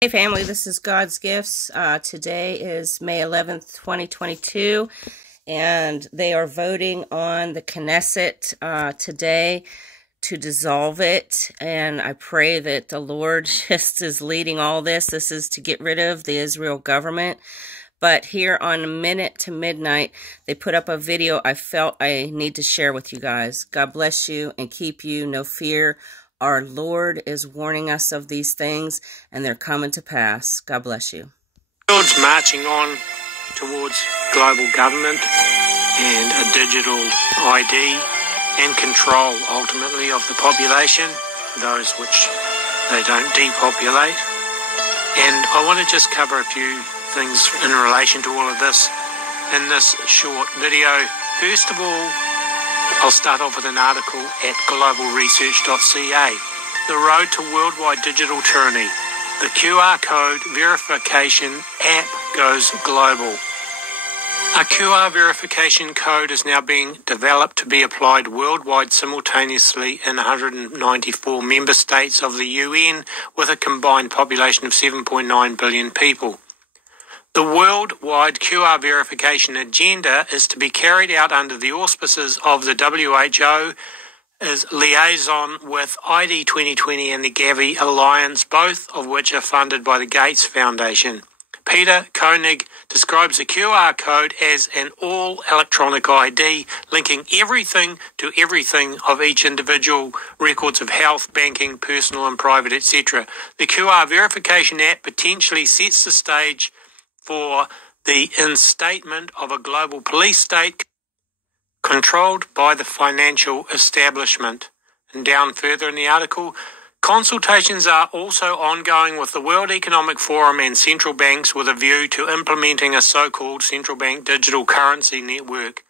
Hey family, this is God's Gifts. Today is May 11th, 2022, and they are voting on the Knesset today to dissolve it, and I pray that the Lord just is leading all this. This is to get rid of the Israel government, but here on Minute to Midnight, they put up a video I felt I need to share with you guys. God bless you and keep you, no fear. Our Lord is warning us of these things, and they're coming to pass. God bless you. The world's marching on towards global government and a digital ID and control, ultimately, of the population, those which they don't depopulate. And I want to just cover a few things in relation to all of this in this short video. First of all, I'll start off with an article at globalresearch.ca. The road to worldwide digital tyranny. The QR code verification app goes global. A QR verification code is now being developed to be applied worldwide simultaneously in 194 member states of the UN with a combined population of 7.9 billion people. The worldwide QR verification agenda is to be carried out under the auspices of the WHO as liaison with ID 2020 and the Gavi Alliance, both of which are funded by the Gates Foundation. Peter Koenig describes the QR code as an all-electronic ID linking everything to everything of each individual, records of health, banking, personal and private, etc. The QR verification app potentially sets the stage for the instatement of a global police state controlled by the financial establishment. And down further in the article, consultations are also ongoing with the World Economic Forum and central banks with a view to implementing a so-called central bank digital currency network.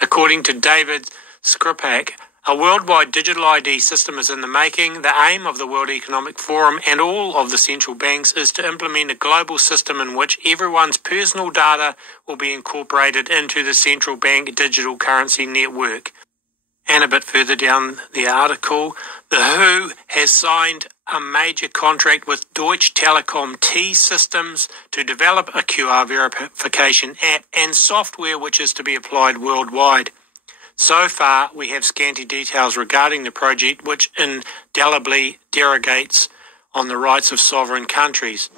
According to David Skripak, a worldwide digital ID system is in the making. The aim of the World Economic Forum and all of the central banks is to implement a global system in which everyone's personal data will be incorporated into the central bank digital currency network. And a bit further down the article, the WHO has signed a major contract with Deutsche Telekom T-Systems to develop a QR verification app and software which is to be applied worldwide. So far, we have scanty details regarding the project, which indelibly derogates on the rights of sovereign countries.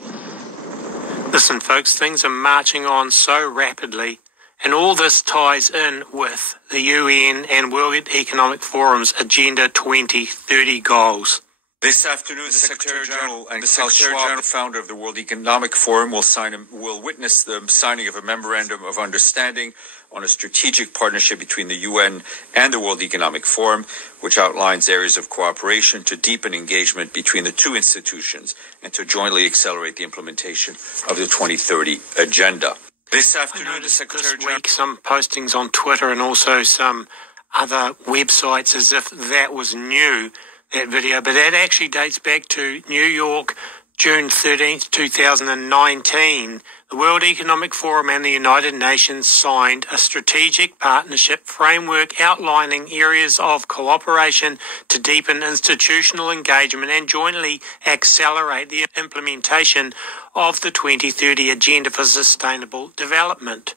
Listen, folks, things are marching on so rapidly, and all this ties in with the UN and World Economic Forum's Agenda 2030 goals. This afternoon, the Secretary General and Klaus Schwab, the founder of the World Economic Forum, will witness the signing of a memorandum of understanding on a strategic partnership between the UN and the World Economic Forum, which outlines areas of cooperation to deepen engagement between the two institutions and to jointly accelerate the implementation of the 2030 agenda. This afternoon, the Secretary General... week, some postings on Twitter and also some other websites as if that was new, that video, but that actually dates back to New York, June 13th, 2019. The World Economic Forum and the United Nations signed a strategic partnership framework outlining areas of cooperation to deepen institutional engagement and jointly accelerate the implementation of the 2030 Agenda for Sustainable Development.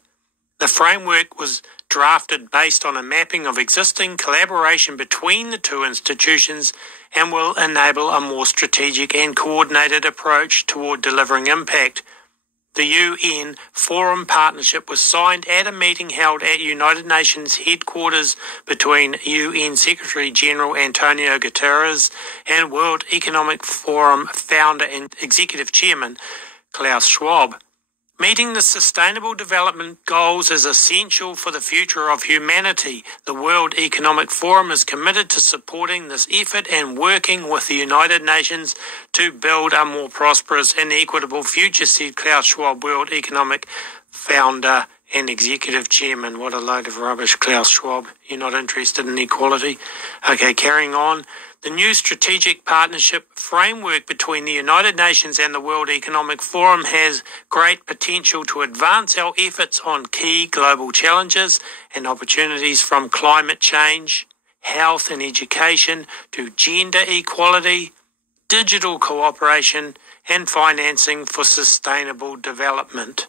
The framework was drafted based on a mapping of existing collaboration between the two institutions and will enable a more strategic and coordinated approach toward delivering impact. The UN Forum Partnership was signed at a meeting held at United Nations headquarters between UN Secretary-General Antonio Guterres and World Economic Forum founder and executive chairman Klaus Schwab. Meeting the Sustainable Development Goals is essential for the future of humanity. The World Economic Forum is committed to supporting this effort and working with the United Nations to build a more prosperous and equitable future, said Klaus Schwab, World Economic founder and executive chairman. What a load of rubbish, Klaus Schwab. You're not interested in equality? Okay, carrying on. The new strategic partnership framework between the United Nations and the World Economic Forum has great potential to advance our efforts on key global challenges and opportunities from climate change, health and education to gender equality, digital cooperation and financing for sustainable development.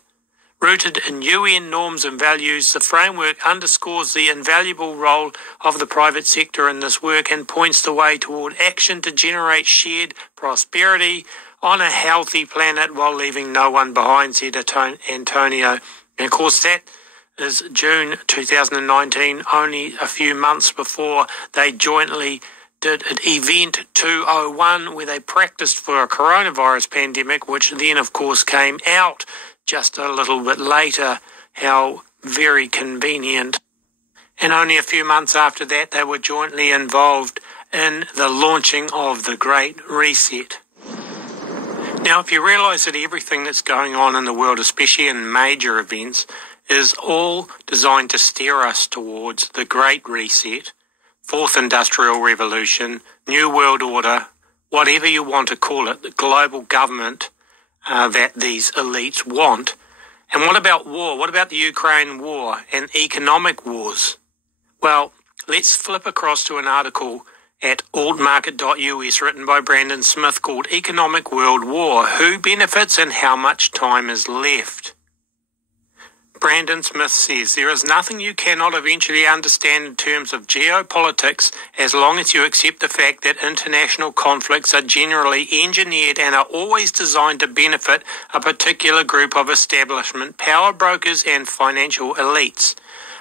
Rooted in UN norms and values, the framework underscores the invaluable role of the private sector in this work and points the way toward action to generate shared prosperity on a healthy planet while leaving no one behind, said Antonio. And of course, that is June 2019, only a few months before they jointly did an Event 201 where they practiced for a coronavirus pandemic, which then, of course, came out just a little bit later. How very convenient. And only a few months after that, they were jointly involved in the launching of the Great Reset. Now, if you realise that everything that's going on in the world, especially in major events, is all designed to steer us towards the Great Reset, Fourth Industrial Revolution, New World Order, whatever you want to call it, the global government that these elites want. And what about war? What about the Ukraine war and economic wars? Well, let's flip across to an article at altmarket.us written by Brandon Smith called Economic World War, Who Benefits and How Much Time is Left? Brandon Smith says, there is nothing you cannot eventually understand in terms of geopolitics as long as you accept the fact that international conflicts are generally engineered and are always designed to benefit a particular group of establishment, power brokers and financial elites.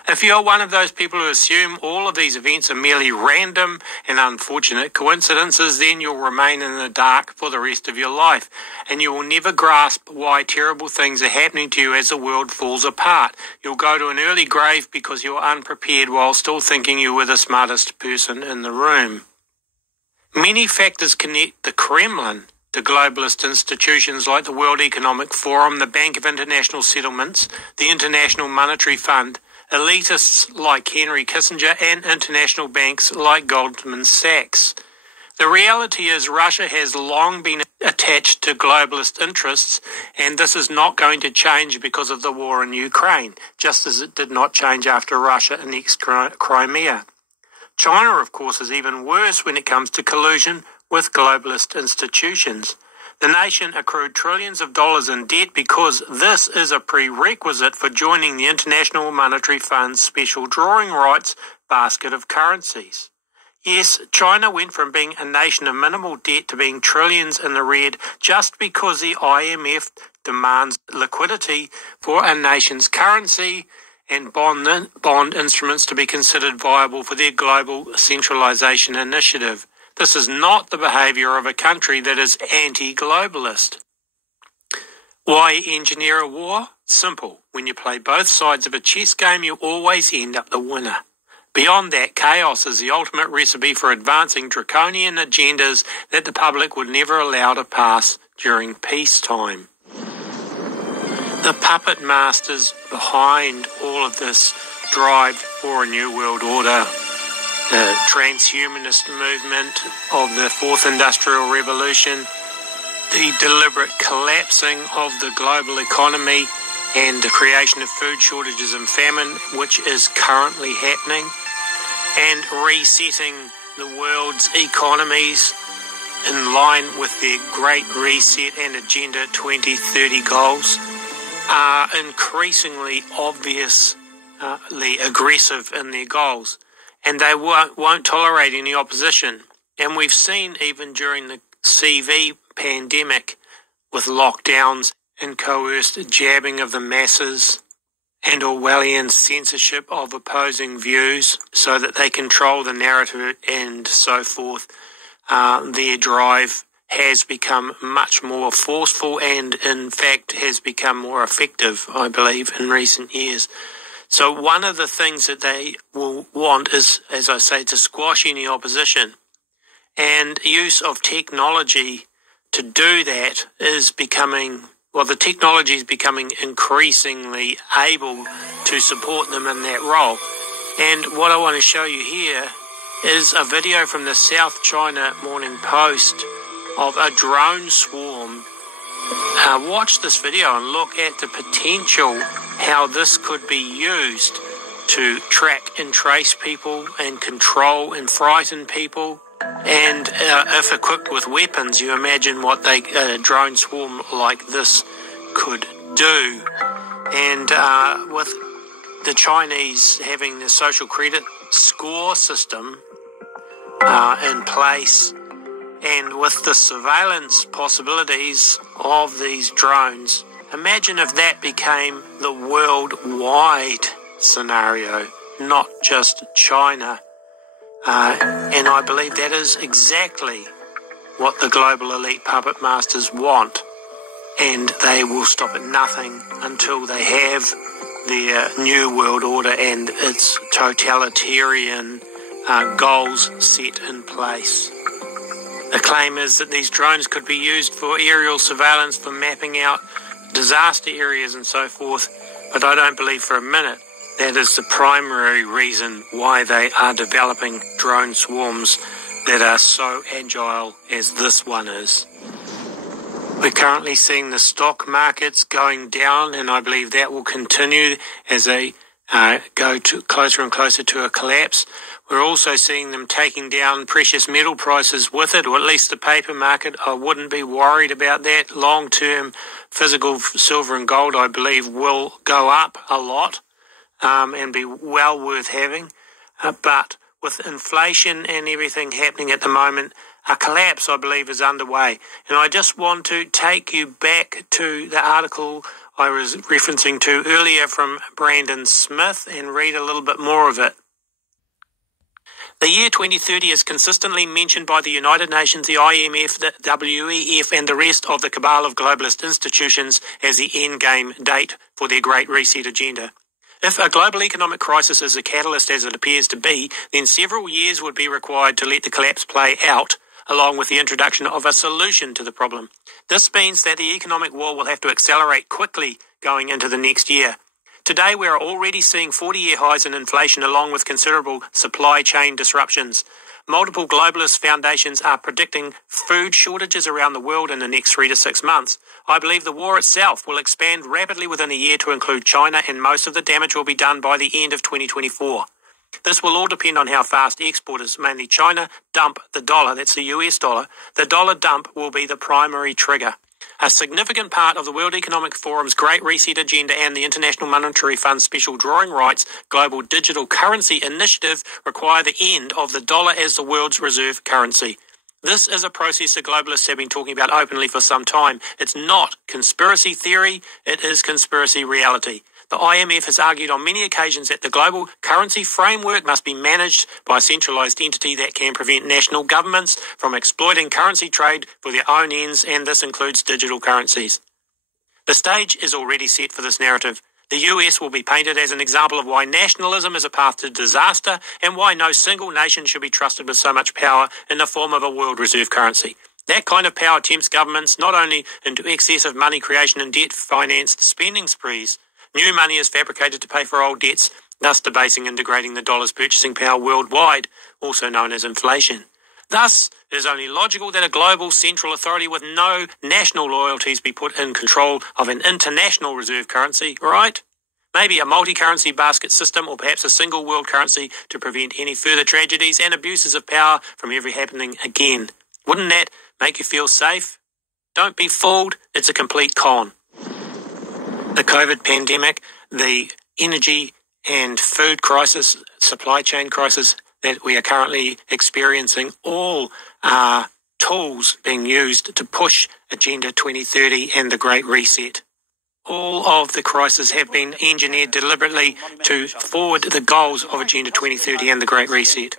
If you're one of those people who assume all of these events are merely random and unfortunate coincidences, then you'll remain in the dark for the rest of your life, and you will never grasp why terrible things are happening to you as the world falls apart. You'll go to an early grave because you're unprepared while still thinking you were the smartest person in the room. Many factors connect the Kremlin to globalist institutions like the World Economic Forum, the Bank of International Settlements, the International Monetary Fund, elitists like Henry Kissinger, and international banks like Goldman Sachs. The reality is Russia has long been attached to globalist interests, and this is not going to change because of the war in Ukraine, just as it did not change after Russia annexed Crimea. China, of course, is even worse when it comes to collusion with globalist institutions. The nation accrued trillions of dollars in debt because this is a prerequisite for joining the International Monetary Fund's special drawing rights basket of currencies. Yes, China went from being a nation of minimal debt to being trillions in the red just because the IMF demands liquidity for a nation's currency and bond instruments to be considered viable for their global centralization initiative. This is not the behaviour of a country that is anti-globalist. Why engineer a war? Simple. When you play both sides of a chess game, you always end up the winner. Beyond that, chaos is the ultimate recipe for advancing draconian agendas that the public would never allow to pass during peacetime. The puppet masters behind all of this drive for a new world order, the transhumanist movement of the Fourth Industrial Revolution, the deliberate collapsing of the global economy and the creation of food shortages and famine, which is currently happening, and resetting the world's economies in line with their Great Reset and Agenda 2030 goals, are increasingly obviously aggressive in their goals. And they won't tolerate any opposition. And we've seen even during the CV pandemic with lockdowns and coerced jabbing of the masses and Orwellian censorship of opposing views so that they control the narrative and so forth, their drive has become much more forceful and in fact has become more effective, I believe, in recent years. So one of the things that they will want is, as I say, to squash any opposition. And use of technology to do that is becoming, the technology is becoming increasingly able to support them in that role. And what I want to show you here is a video from the South China Morning Post of a drone swarm. Watch this video and look at the potential how this could be used to track and trace people and control and frighten people And if equipped with weapons, you imagine what a drone swarm like this could do. And with the Chinese having the social credit score system in place, and with the surveillance possibilities of these drones, imagine if that became the worldwide scenario, not just China. And I believe that is exactly what the global elite puppet masters want. And they will stop at nothing until they have their new world order and its totalitarian goals set in place. The claim is that these drones could be used for aerial surveillance, for mapping out disaster areas and so forth, but I don't believe for a minute that is the primary reason why they are developing drone swarms that are so agile as this one is. We're currently seeing the stock markets going down, and I believe that will continue as they go closer and closer to a collapse. We're also seeing them taking down precious metal prices with it, or at least the paper market. I wouldn't be worried about that. Long-term physical silver and gold, I believe, will go up a lot and be well worth having. But with inflation and everything happening at the moment, a collapse, I believe, is underway. And I just want to take you back to the article I was referencing to earlier from Brandon Smith and read a little bit more of it. The year 2030 is consistently mentioned by the United Nations, the IMF, the WEF, and the rest of the cabal of globalist institutions as the endgame date for their Great Reset agenda. If a global economic crisis is a catalyst as it appears to be, then several years would be required to let the collapse play out, along with the introduction of a solution to the problem. This means that the economic war will have to accelerate quickly going into the next year. Today, we are already seeing 40-year highs in inflation along with considerable supply chain disruptions. Multiple globalist foundations are predicting food shortages around the world in the next 3 to 6 months. I believe the war itself will expand rapidly within a year to include China, and most of the damage will be done by the end of 2024. This will all depend on how fast exporters, mainly China, dump the dollar. That's the US dollar. The dollar dump will be the primary trigger. A significant part of the World Economic Forum's Great Reset agenda and the International Monetary Fund's Special Drawing Rights Global Digital Currency Initiative require the end of the dollar as the world's reserve currency. This is a process the globalists have been talking about openly for some time. It's not conspiracy theory, it is conspiracy reality. The IMF has argued on many occasions that the global currency framework must be managed by a centralized entity that can prevent national governments from exploiting currency trade for their own ends, and this includes digital currencies. The stage is already set for this narrative. The US will be painted as an example of why nationalism is a path to disaster and why no single nation should be trusted with so much power in the form of a world reserve currency. That kind of power tempts governments not only into excessive money creation and debt-financed spending sprees. New money is fabricated to pay for old debts, thus debasing and degrading the dollar's purchasing power worldwide, also known as inflation. Thus, it is only logical that a global central authority with no national loyalties be put in control of an international reserve currency, right? Maybe a multi-currency basket system, or perhaps a single world currency to prevent any further tragedies and abuses of power from ever happening again. Wouldn't that make you feel safe? Don't be fooled, it's a complete con. The COVID pandemic, the energy and food crisis, supply chain crisis that we are currently experiencing, all are tools being used to push Agenda 2030 and the Great Reset. All of the crises have been engineered deliberately to forward the goals of Agenda 2030 and the Great Reset.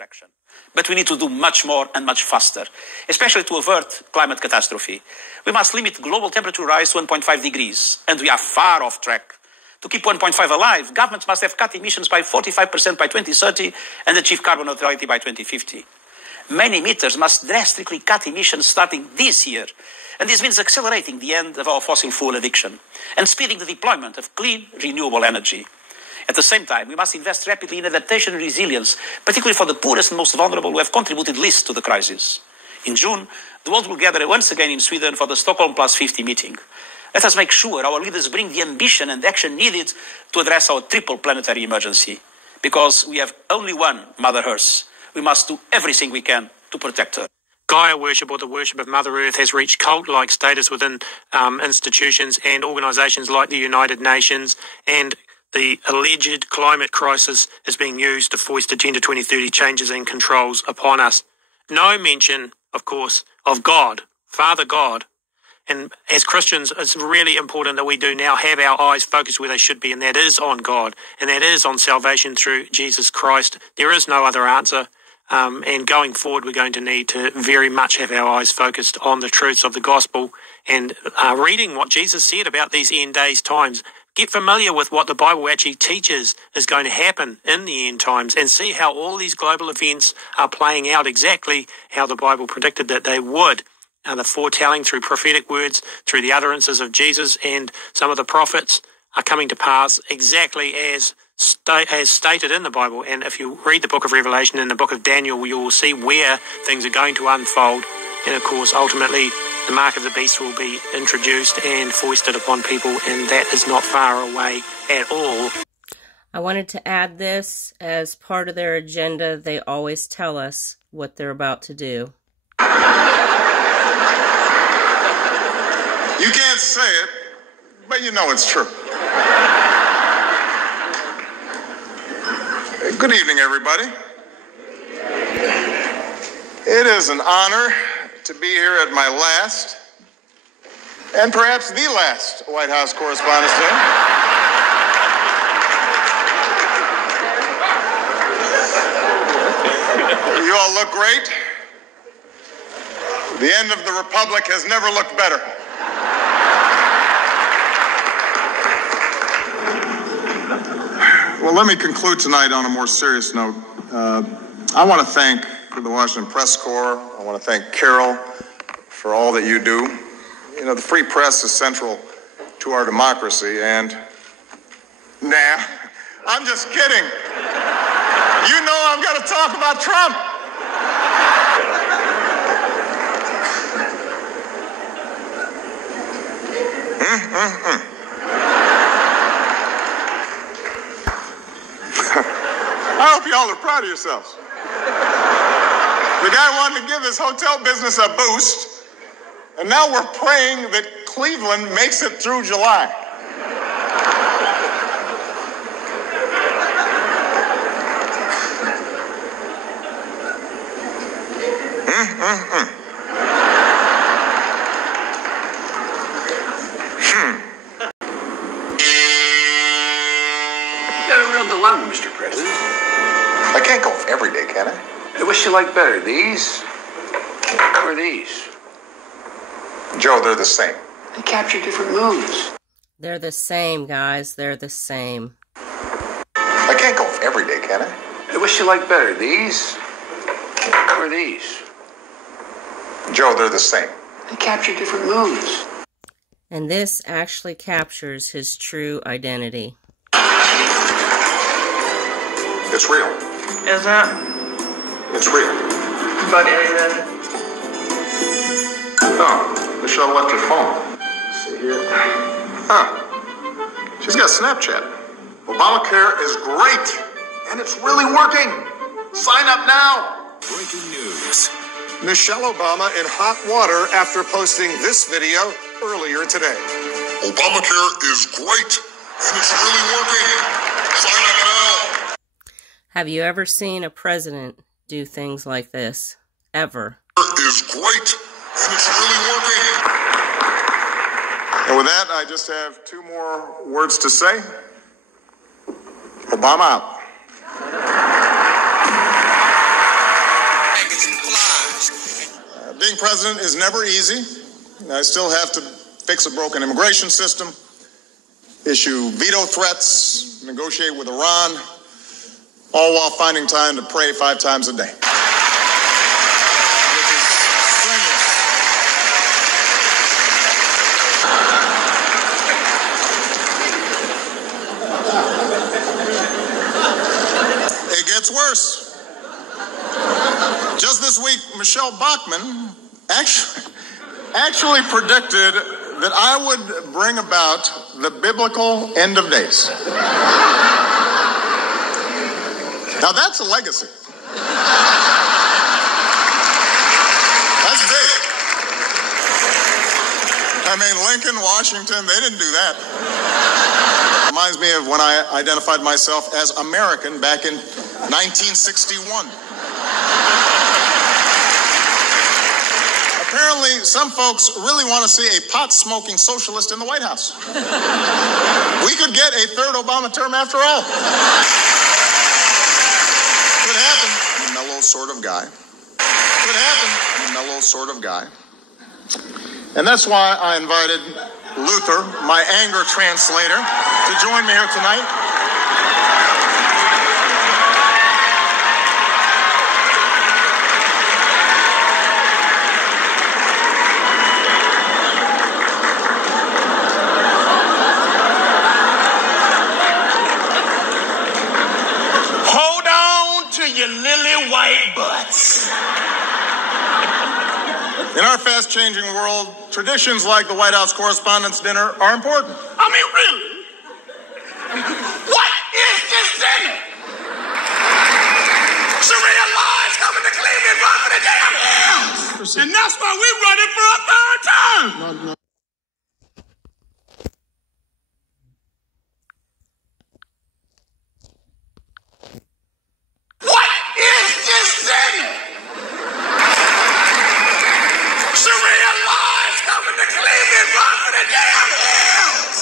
But we need to do much more and much faster, especially to avert climate catastrophe. We must limit global temperature rise to 1.5 degrees, and we are far off track. To keep 1.5 alive, governments must have cut emissions by 45% by 2030 and achieve carbon neutrality by 2050. Many emitters must drastically cut emissions starting this year, and this means accelerating the end of our fossil fuel addiction and speeding the deployment of clean, renewable energy. At the same time, we must invest rapidly in adaptation and resilience, particularly for the poorest and most vulnerable who have contributed least to the crisis. In June, the world will gather once again in Sweden for the Stockholm Plus 50 meeting. Let us make sure our leaders bring the ambition and action needed to address our triple planetary emergency. Because we have only one Mother Earth. We must do everything we can to protect her. Gaia worship, or the worship of Mother Earth, has reached cult-like status within institutions and organisations like the United Nations, and the alleged climate crisis is being used to foist Agenda 2030 changes and controls upon us. No mention, of course, of God, Father God. And as Christians, it's really important that we do now have our eyes focused where they should be, and that is on God, and that is on salvation through Jesus Christ. There is no other answer. And going forward, we're going to need to very much have our eyes focused on the truths of the gospel and reading what Jesus said about these end days times. Get familiar with what the Bible actually teaches is going to happen in the end times, and see how all these global events are playing out exactly how the Bible predicted that they would. The foretelling through prophetic words, through the utterances of Jesus and some of the prophets are coming to pass exactly as stated in the Bible. And if you read the book of Revelation and the book of Daniel, you will see where things are going to unfold. And of course, ultimately, the mark of the beast will be introduced and foisted upon people, and that is not far away at all. I wanted to add this as part of their agenda. They always tell us what they're about to do. You can't say it, but you know it's true. Good evening, everybody. It is an honor to be here at my last, and perhaps the last, White House Correspondents' Day. You all look great. The end of the Republic has never looked better. Well, let me conclude tonight on a more serious note. I want to thank the Washington Press Corps. I want to thank Carol for all that you do. You know, the free press is central to our democracy, and nah, I'm just kidding. You know I'm going to talk about Trump. I hope y'all are proud of yourselves. The guy wanted to give his hotel business a boost, and now we're praying that Cleveland makes it through July. You got a real dilemma, Mr. President. I can't go every day, can I? I wish you liked better, these or these. Joe, they're the same. They capture different moods. They're the same, guys. They're the same. I can't go every day, can I? I wish you liked better, these or these. Joe, they're the same. They capture different moods. And this actually captures his true identity. It's real. Is that? It's real. But is it? Oh, Michelle left her phone. Let's see here. Huh. She's got Snapchat. Obamacare is great, and it's really working. Sign up now. Breaking news. Michelle Obama in hot water after posting this video earlier today. Obamacare is great, and it's really working. Sign up now. Have you ever seen a president do things like this? Ever? Is great, and it's really working. And with that, I just have two more words to say. Obama out. Being president is never easy. I still have to fix a broken immigration system, issue veto threats, negotiate with Iran, all while finding time to pray 5 times a day. It gets worse. Just this week, Michelle Bachmann actually predicted that I would bring about the biblical end of days. Now that's a legacy. I mean, Lincoln, Washington, they didn't do that. Reminds me of when I identified myself as American back in 1961. Apparently, some folks really want to see a pot-smoking socialist in the White House. We could get a third Obama term after all. Could happen. Mellow sort of guy. Could happen. Mellow sort of guy. And that's why I invited Luther, my anger translator, to join me here tonight. Hold on to your lily white butts. In our fast-changing world, traditions like the White House Correspondents' Dinner are important. I mean, really? What is this dinner? Sharia law is coming to Cleveland, run for the damn hills. And that's why we're running for a third term. What is this dinner? Sharia law is coming to Cleveland, run for the damn hills.